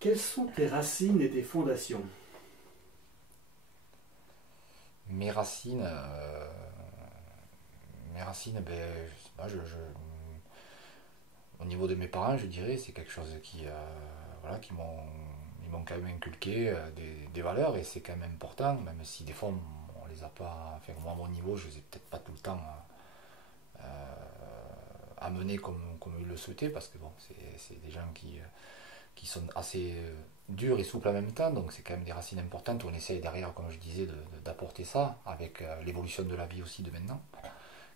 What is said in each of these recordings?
Quelles sont tes racines et tes fondations? Mes racines, ben, je sais pas, au niveau de mes parents, je dirais, c'est quelque chose voilà, ils m'ont quand même inculqué des valeurs et c'est quand même important, même si des fois on les a pas, enfin moi à mon niveau, je les ai peut-être pas tout le temps à mener comme ils le souhaitaient parce que bon, c'est des gens qui sont assez durs et souples en même temps, donc c'est quand même des racines importantes. On essaye derrière, comme je disais, d'apporter ça avec l'évolution de la vie aussi de maintenant,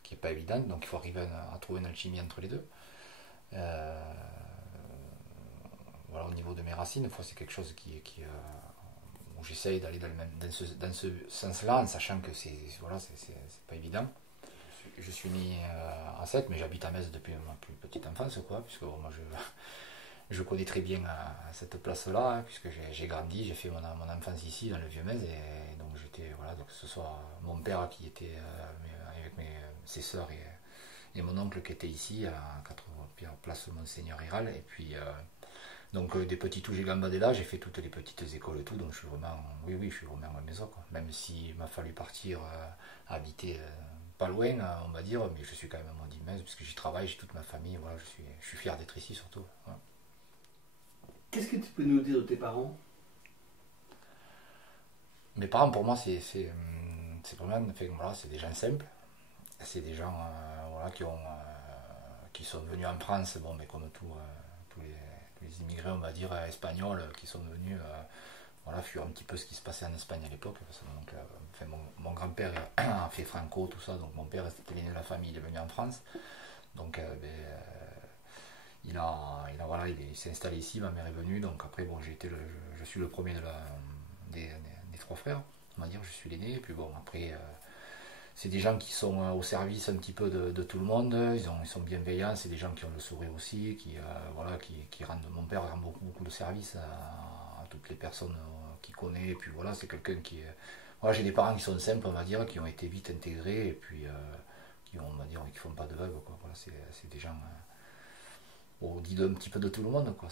qui n'est pas évidente, donc il faut arriver à trouver une alchimie entre les deux. Euh, voilà, au niveau de mes racines, c'est quelque chose où j'essaye d'aller dans ce sens-là, en sachant que voilà, c'est pas évident. Je suis né à Sète, mais j'habite à Metz depuis ma plus petite enfance, quoi, puisque bon, moi je connais très bien cette place-là, hein, puisque j'ai grandi, j'ai fait mon enfance ici, dans le Vieux-Metz, et donc j'étais, voilà, donc que ce soit mon père qui était avec ses sœurs et mon oncle qui était ici, à 80 place Monseigneur Hiral, et puis donc des petits tout, j'ai gambadé là, j'ai fait toutes les petites écoles et tout, donc je suis vraiment, oui, oui, je suis vraiment à la maison, quoi. Même s'il m'a fallu partir habiter pas loin, on va dire, mais je suis quand même à Mondimez, puisque j'y travaille, j'ai toute ma famille, voilà, je suis fier d'être ici surtout. Voilà. Qu'est-ce que tu peux nous dire de tes parents? Mes parents, pour moi, c'est vraiment, enfin, voilà, c'est des gens simples, c'est des gens voilà, qui sont venus en France, bon, mais comme tous les immigrés, on va dire, espagnols, qui sont venus voilà, fuir un petit peu ce qui se passait en Espagne à l'époque. Donc, enfin, mon grand-père a fait Franco, tout ça, donc mon père était l'aîné de la famille, il est venu en France. Donc, voilà, il s'est installé ici, ma mère est venue, donc après, bon, je suis le premier des trois frères, on va dire, je suis l'aîné, et puis bon, après, c'est des gens qui sont au service un petit peu de tout le monde, ils sont bienveillants, c'est des gens qui ont le sourire aussi, voilà, qui rendent, mon père rend beaucoup, beaucoup de services à toutes les personnes qu'il connaît, et puis voilà, c'est quelqu'un voilà, j'ai des parents qui sont simples, on va dire, qui ont été vite intégrés, et puis on va dire, qui font pas de vagues, quoi, voilà, c'est des gens au dit un petit peu de tout le monde, quoi,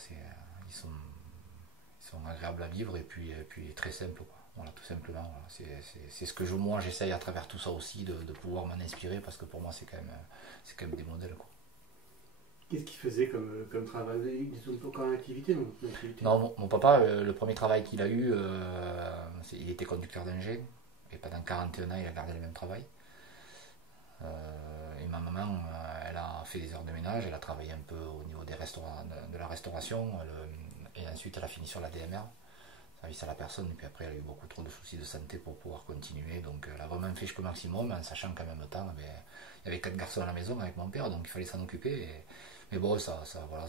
ils sont agréables à vivre, et puis très simples, quoi. Voilà, tout simplement. Voilà. C'est ce que moi j'essaye à travers tout ça aussi de pouvoir m'en inspirer parce que pour moi c'est quand même des modèles, quoi. Qu'est-ce qu'ils faisaient comme travail? Ils ont encore une activité, non? Une activité. Non, mon papa, le premier travail qu'il a eu, il était conducteur d'engin et pendant 41 ans il a gardé le même travail. Et ma maman, elle a fait des heures de ménage, elle a travaillé un peu au niveau de la restauration et ensuite elle a fini sur la DMR, service à la personne, et puis après elle a eu beaucoup trop de soucis de santé pour pouvoir continuer, donc elle a vraiment fait jusqu'au maximum, en sachant qu'en même temps, il y avait 4 garçons à la maison avec mon père, donc il fallait s'en occuper, mais bon, voilà,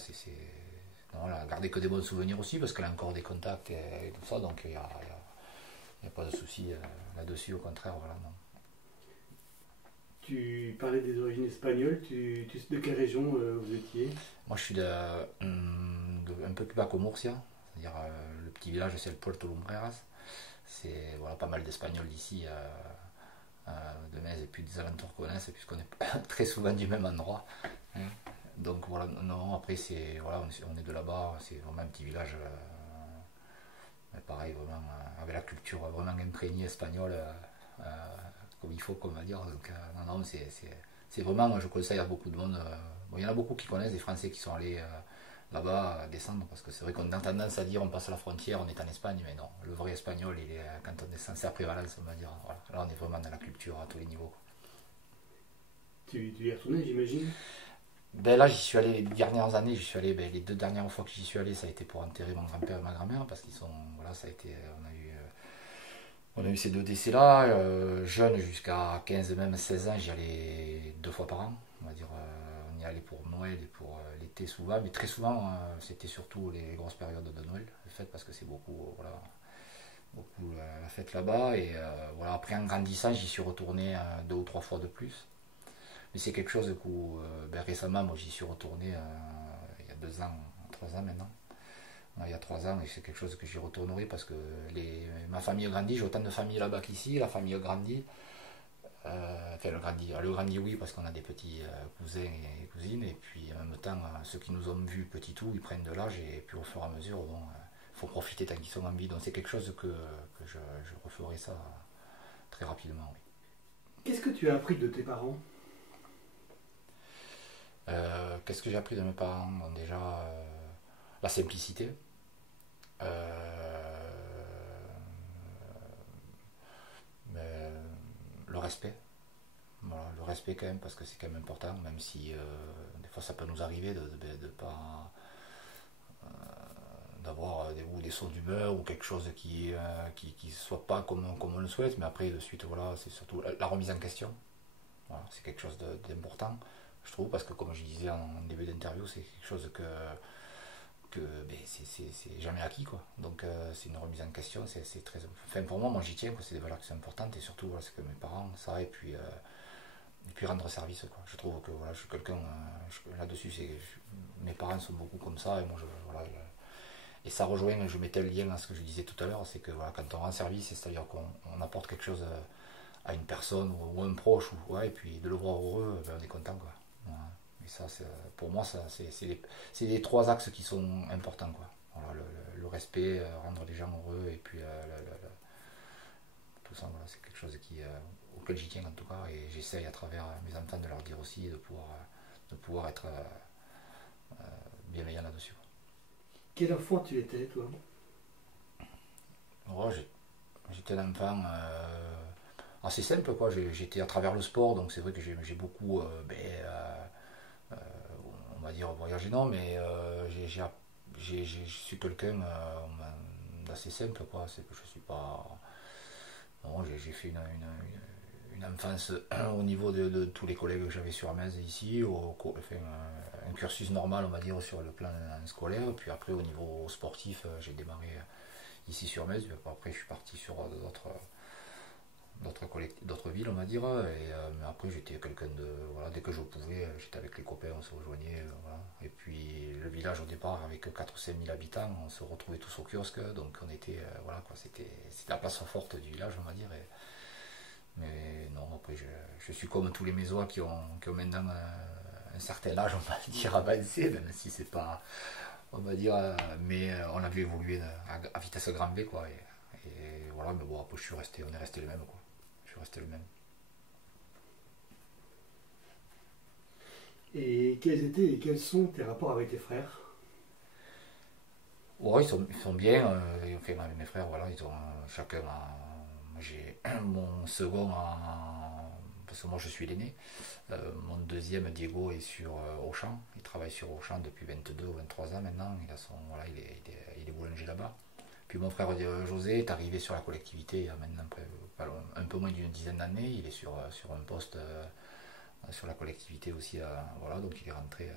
non, elle a gardé que des bons souvenirs aussi, parce qu'elle a encore des contacts et tout ça, donc il n'y a pas de soucis là-dessus, au contraire, voilà, non. Tu parlais des origines espagnoles, de quelle région vous étiez? Moi je suis un peu plus bas qu'au Murcia, c'est-à-dire le petit village c'est le Puerto Lumbreras, c'est voilà, pas mal d'Espagnols d'ici de Metz et puis des alentours connaissent puisqu'on est très souvent du même endroit. Hein. Donc voilà, non, après voilà, on est de là-bas, c'est vraiment un petit village, pareil, vraiment, avec la culture vraiment imprégnée espagnole, euh, comme il faut, qu'on va dire. Donc non, non, c'est vraiment, je conseille à beaucoup de monde. Bon, il y en a beaucoup qui connaissent, des Français qui sont allés là-bas descendre, parce que c'est vrai qu'on a tendance à dire on passe la frontière, on est en Espagne, mais non, le vrai espagnol, il est quand on descend, c'est la prévalence, on va dire. Voilà. Là, on est vraiment dans la culture à tous les niveaux. Tu y es retourné, j'imagine? Ben là, j'y suis allé les dernières années, j'y suis allé, ben, les 2 dernières fois que j'y suis allé, ça a été pour enterrer mon grand-père et ma grand-mère, parce qu'ils sont, voilà, ça a été, on a eu ces deux décès-là, jeune jusqu'à 15, même 16 ans, j'y allais 2 fois par an, on va dire, on y allait pour Noël et pour l'été souvent, mais très souvent, c'était surtout les grosses périodes de Noël, le fait, parce que c'est beaucoup, voilà, beaucoup la fête là-bas, et voilà, après en grandissant, j'y suis retourné 2 ou 3 fois de plus. Mais c'est quelque chose où ben, récemment, moi j'y suis retourné il y a 2 ans, 3 ans maintenant. Il y a 3 ans, et c'est quelque chose que j'y retournerai parce que ma famille a grandi, j'ai autant de familles là-bas qu'ici, la famille a grandi. Enfin, le grandit oui, parce qu'on a des petits cousins et cousines, et puis en même temps, ceux qui nous ont vus petits tout, ils prennent de l'âge, et puis au fur et à mesure, bon, faut profiter tant qu'ils sont en vie. Donc c'est quelque chose que je referai ça très rapidement. Oui. Qu'est-ce que tu as appris de tes parents? Qu'est-ce que j'ai appris de mes parents? Bon, déjà, la simplicité. Euh, mais le respect. Voilà, le respect quand même, parce que c'est quand même important, même si des fois ça peut nous arriver de pas d'avoir des sauts d'humeur ou quelque chose qui soit pas comme on le souhaite, mais après de suite voilà, c'est surtout la remise en question. Voilà, c'est quelque chose d'important, je trouve, parce que comme je disais en début d'interview, c'est quelque chose que ben, c'est jamais acquis quoi. Donc c'est une remise en question, c'est très. Enfin pour moi j'y tiens, c'est des valeurs qui sont importantes et surtout voilà, c'est que mes parents, ça et puis rendre service quoi. Je trouve que voilà, je suis quelqu'un là-dessus, mes parents sont beaucoup comme ça et moi voilà, et ça rejoint, je mettais le lien à ce que je disais tout à l'heure, c'est que voilà, quand on rend service, c'est-à-dire qu'on apporte quelque chose à une personne ou à un proche, et puis de le voir heureux, ben, on est content quoi. Voilà. Et ça, pour moi, c'est les trois axes qui sont importants quoi. Voilà, le respect, rendre les gens heureux, et puis tout ça, voilà, c'est quelque chose auquel j'y tiens en tout cas, et j'essaye à travers mes enfants de leur dire aussi de pouvoir être bienveillant là-dessus. Quel enfant tu étais, toi? Ouais, j'étais un enfant assez simple quoi. J'étais à travers le sport, donc c'est vrai que j'ai beaucoup, euh, on va dire voyagé non, mais je suis quelqu'un d'assez simple quoi. C'est que je suis pas. Non, j'ai fait une enfance au niveau de tous les collègues que j'avais sur Metz ici, enfin, un cursus normal on va dire sur le plan scolaire, puis après au niveau sportif j'ai démarré ici sur Metz, après je suis parti sur d'autres villes on va dire, et mais après j'étais quelqu'un de voilà, dès que je pouvais j'étais avec les copains, on se rejoignait voilà. Et puis le village au départ avec 4 ou 5 000 habitants, on se retrouvait tous au kiosque, donc on était voilà quoi, c'était la place forte du village on va dire, mais non après je suis comme tous les Mésois qui ont maintenant un certain âge on va dire avancé, même si c'est pas on va dire, mais on a vu évoluer à vitesse grand V quoi, et voilà, mais bon après on est resté le même quoi. Je suis resté le même. Et quels étaient et quels sont tes rapports avec tes frères? Ouais, ils sont bien. Enfin, mes frères, voilà, ils ont chacun. Moi, j'ai mon second, parce que moi je suis l'aîné. Mon deuxième, Diego, est sur Auchan. Il travaille sur Auchan depuis 22 ou 23 ans maintenant. Voilà, il est boulanger là-bas. Puis mon frère José est arrivé sur la collectivité il y a maintenant un peu moins d'une dizaine d'années. Il est sur un poste sur la collectivité aussi. Voilà, donc il est rentré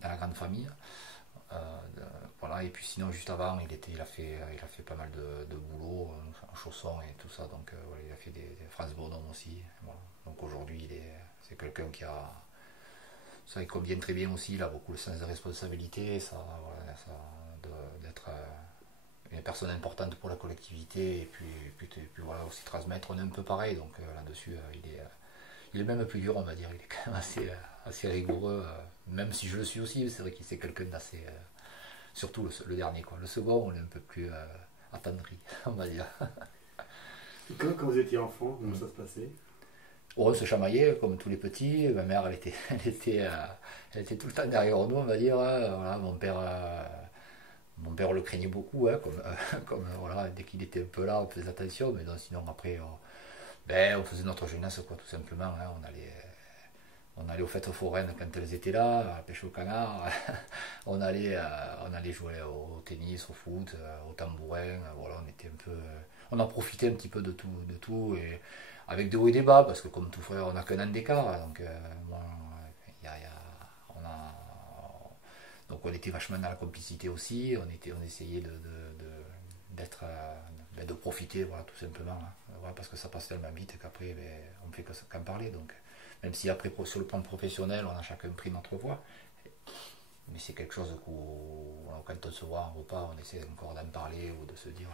dans la grande famille. Voilà, et puis sinon juste avant il a fait pas mal de boulot en chaussons et tout ça, donc voilà, il a fait des France Bourdon aussi, voilà. Donc aujourd'hui c'est quelqu'un ça il convient très bien aussi, il a beaucoup le sens de responsabilité, ça, voilà, d'être une personne importante pour la collectivité, et puis voilà aussi transmettre, on est un peu pareil, donc là-dessus il est même plus dur on va dire, il est quand même assez rigoureux, même si je le suis aussi, c'est vrai qu'il c'est quelqu'un d'assez surtout le dernier quoi. Le second on est un peu plus attendri on va dire. Et quand vous étiez enfant, comment ça se passait? On se chamaillait comme tous les petits, ma mère elle était tout le temps derrière nous on va dire, voilà, mon père le craignait beaucoup, hein, comme voilà, dès qu'il était un peu là on faisait attention, mais non, sinon après on faisait notre jeunesse quoi, tout simplement, hein. On allait aux fêtes foraines quand elles étaient là, à la pêche au canard. On allait jouer au tennis, au foot, au tambourin. Voilà, on a profité un petit peu de tout, et avec des hauts et des bas, parce que comme tout frère, on n'a qu'un an d'écart. Donc, bon, y a- y a- on a, donc on était vachement dans la complicité aussi. On essayait d'être, de profiter, voilà, tout simplement, hein. Voilà, parce que ça passe tellement vite qu'après, ben, on ne fait qu'en parler. Donc, même si après, sur le plan professionnel, on a chacun pris notre voie, mais c'est quelque chose quand on se voit en repas, on essaie encore d'en parler, ou de se dire,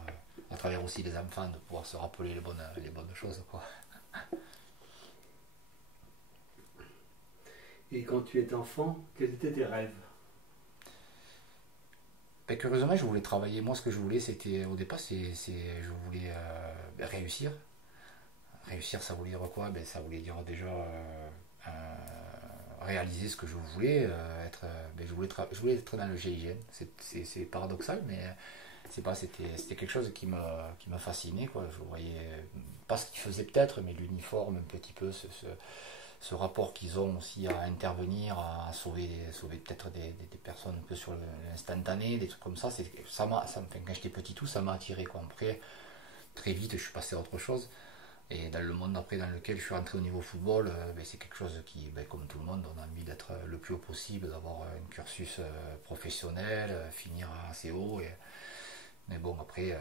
à travers aussi les enfants, de pouvoir se rappeler les bonnes choses, quoi. Et quand tu étais enfant, quels étaient tes rêves? curieusement, je voulais travailler. Moi, ce que je voulais, c'était au départ, je voulais réussir. Réussir, ça voulait dire quoi? Ça voulait dire déjà réaliser ce que je voulais. Je voulais être dans le GIGN. C'est paradoxal, mais c'est pas, c'était quelque chose qui me fascinait, quoi. Je voyais pas ce qu'ils faisaient peut-être, mais l'uniforme, un petit peu, ce rapport qu'ils ont aussi à intervenir, à sauver peut-être des personnes un peu sur l'instantané, des trucs comme ça. Quand j'étais petit, tout ça m'a attiré, quoi. Après, très vite, je suis passé à autre chose. Et dans le monde après dans lequel je suis rentré au niveau football, c'est quelque chose qui, comme tout le monde, on a envie d'être le plus haut possible, d'avoir un cursus professionnel, finir assez haut. Mais bon, après,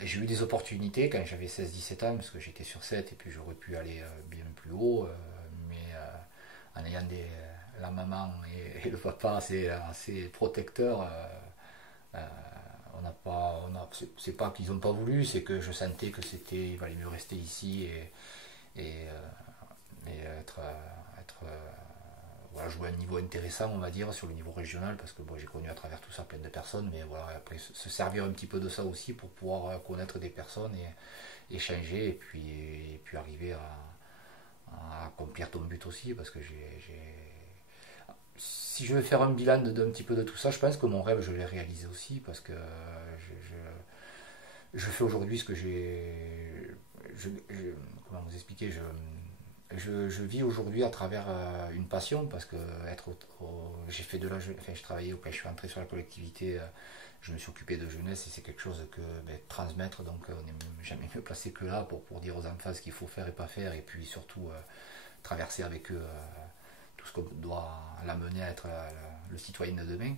j'ai eu des opportunités quand j'avais 16-17 ans, parce que j'étais sur 7 et puis j'aurais pu aller bien plus haut. Mais en ayant la maman et le papa assez protecteurs, euh, on n'a pas, c'est pas qu'ils n'ont pas voulu, c'est que je sentais que il valait mieux rester ici et, voilà, jouer à un niveau intéressant, on va dire, sur le niveau régional, parce que bon, j'ai connu à travers tout ça plein de personnes, mais voilà, après se servir un petit peu de ça aussi pour pouvoir connaître des personnes et échanger, et puis arriver à accomplir ton but aussi, parce que si je veux faire un bilan d'un petit peu de tout ça, je pense que mon rêve, je l'ai réalisé aussi, parce que je fais aujourd'hui ce que comment vous expliquer, je vis aujourd'hui à travers une passion, parce que j'ai fait de la jeunesse, enfin, je travaillais quand je suis entré sur la collectivité, je me suis occupé de jeunesse, et c'est quelque chose que transmettre, donc on n'est jamais mieux placé que là pour dire aux enfants ce qu'il faut faire et pas faire, et puis surtout traverser avec eux tout ce qu'on doit l'amener à être le citoyen de demain.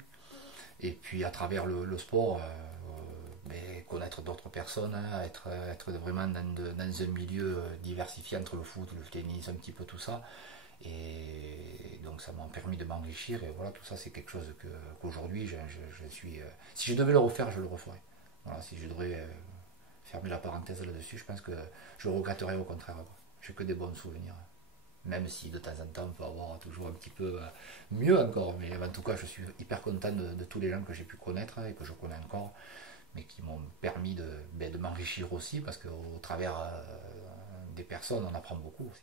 Et puis à travers le sport, connaître d'autres personnes, hein, être vraiment dans un milieu diversifié entre le foot, le tennis, un petit peu tout ça. Et donc ça m'a permis de m'enrichir, et voilà, tout ça c'est quelque chose qu'aujourd'hui je suis... si je devais le refaire, je le referais. Voilà, si je devrais fermer la parenthèse là-dessus, je pense que je regretterais au contraire. Je n'ai que des bons souvenirs. Même si de temps en temps on peut avoir toujours un petit peu mieux encore. Mais en tout cas, je suis hyper content de tous les gens que j'ai pu connaître et que je connais encore, mais qui m'ont permis de m'enrichir aussi, parce qu'au travers des personnes, on apprend beaucoup aussi.